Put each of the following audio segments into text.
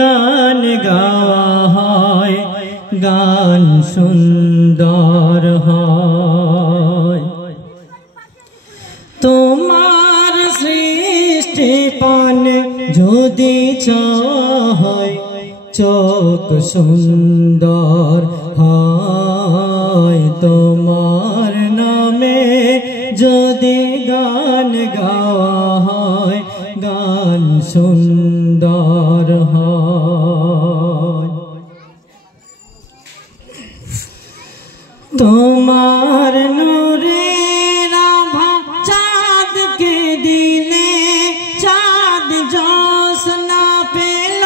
গান গাওয়া হয়, গান সুন্দর হয়। তোমার সৃষ্টিপণ যদি চায়, চোখ সুন্দর হয়। তোমার নামে যদি গান গাওয়া হয়, গান সুন্দর হয়। তোমার নূরের আভা চাঁদকে দিলে, চাঁদ জ্যোৎস্না পেল।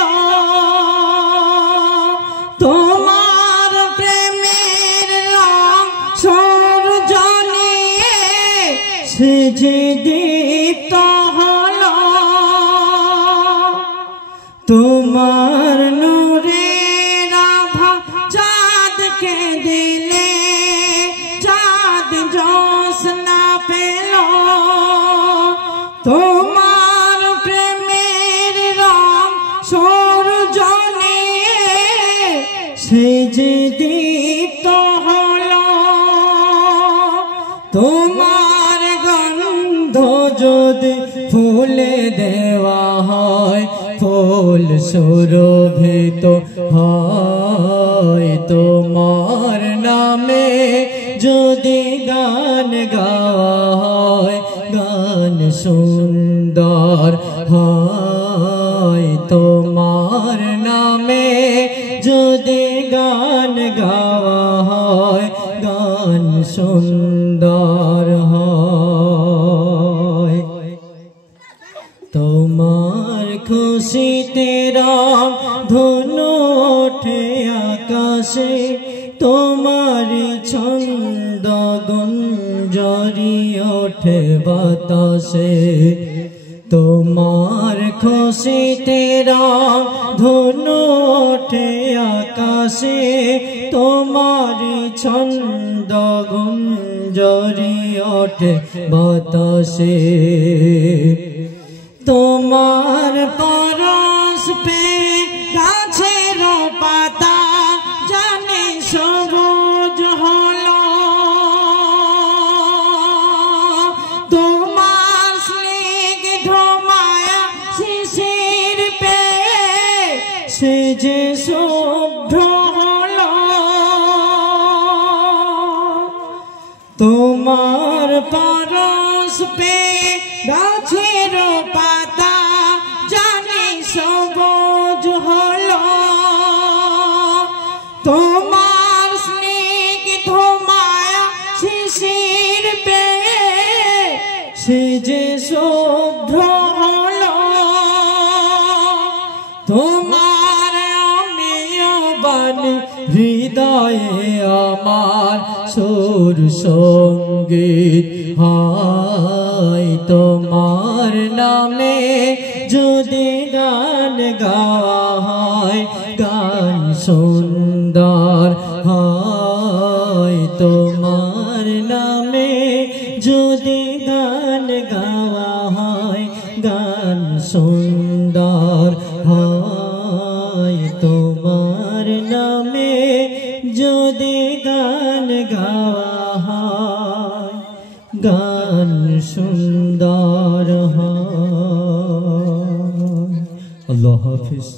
তোমার প্রেমের রং সূর্য নিয়ে সেজে দীপ্ত হল। তোমার নূরের আভা চাঁদকে দিলে, চাঁদ জ্যোৎস্না পেল। তোমার প্রেমের রং সূর্য নিয়ে সেজে দীপ্ত হল। তোমার গন্ধ যদি ফুলে দেওয়া হয়, ফুল সুরভিত হয়। তোমার নামে যদি গান গাওয়া হয়, গান সুন্দর হয়। তোমার নামে যদি গান গাওয়া হয়, গান সুন্দর হয়। তোমার খুশিতে রং ধনু ওঠে আকাশে, তোমার ছন্দ গুঞ্জরি ওঠে বাতাসে। তোমার খুশিতে রং ধনু ওঠে আকাশে, তোমার ছন্দ গুঞ্জরি ওঠে বাতাসে। তোমার পরশ পে গাছের পাতা জানে সবুজ হলো। তোমার স্নিগ্ধ মায়া শিশির পে সে যে শুভ্র হলো। তোমার পরশ পে গাছের পাতা জানে সবুজ হলো। তোমার স্নিগ্ধ মায়া শিশির পে সে যে শুভ্র হলো। তোমার আমিও বাণী হৃদয়ে আমার সুর সঙ্গীত হয়। তোমার নামে যদি গান গাওয়া হয়, গান সুন্দর হয়। তোমার নামে যদি গান গাওয়া হয়, গান সুন্দর হয়। তোমার নামে যদি গান গাওয়া হয়, গান সুন্দর হয়। আল্লাহ হাফিজ।